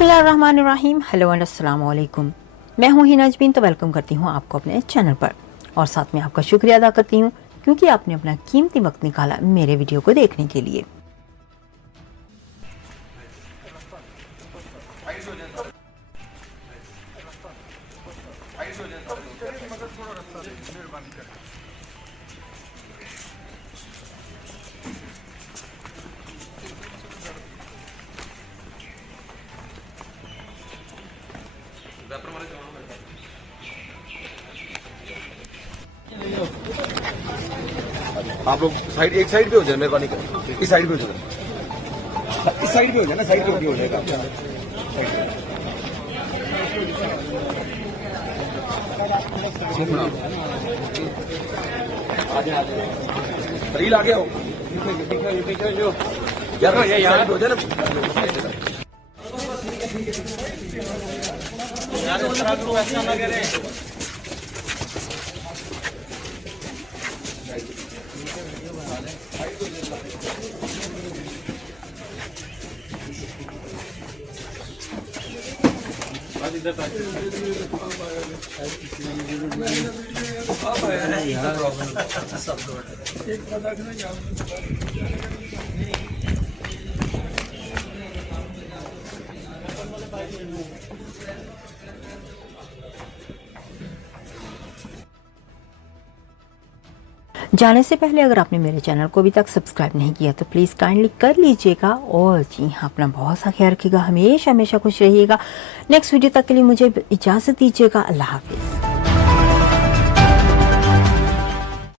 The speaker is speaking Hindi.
बिस्मिल्लाहिर्रहमानिर्रहीम। हेलो एंड अस्सलाम वालेकुम। मैं हूं हिना अजमीन, तो वेलकम करती हूं आपको अपने चैनल पर और साथ में आपका शुक्रिया अदा करती हूं क्योंकि आपने अपना कीमती वक्त निकाला मेरे वीडियो को देखने के लिए। आप लोग साइड एक साइड पे हो जाए, मेहरबानी कर इस साइड पे हो जाए, इस साइड पे हो जाए ना, साइड पे हो जाएगा। रील आ गया हो यार, हो जाए ना। जाने से पहले अगर आपने मेरे चैनल को अभी तक सब्सक्राइब नहीं किया तो प्लीज काइंडली कर लीजिएगा और जी हाँ, अपना बहुत सा ख्याल रखिएगा, हमेशा हमेशा खुश रहिएगा। नेक्स्ट वीडियो तक के लिए मुझे इजाजत दीजिएगा। अल्लाह हाफिज।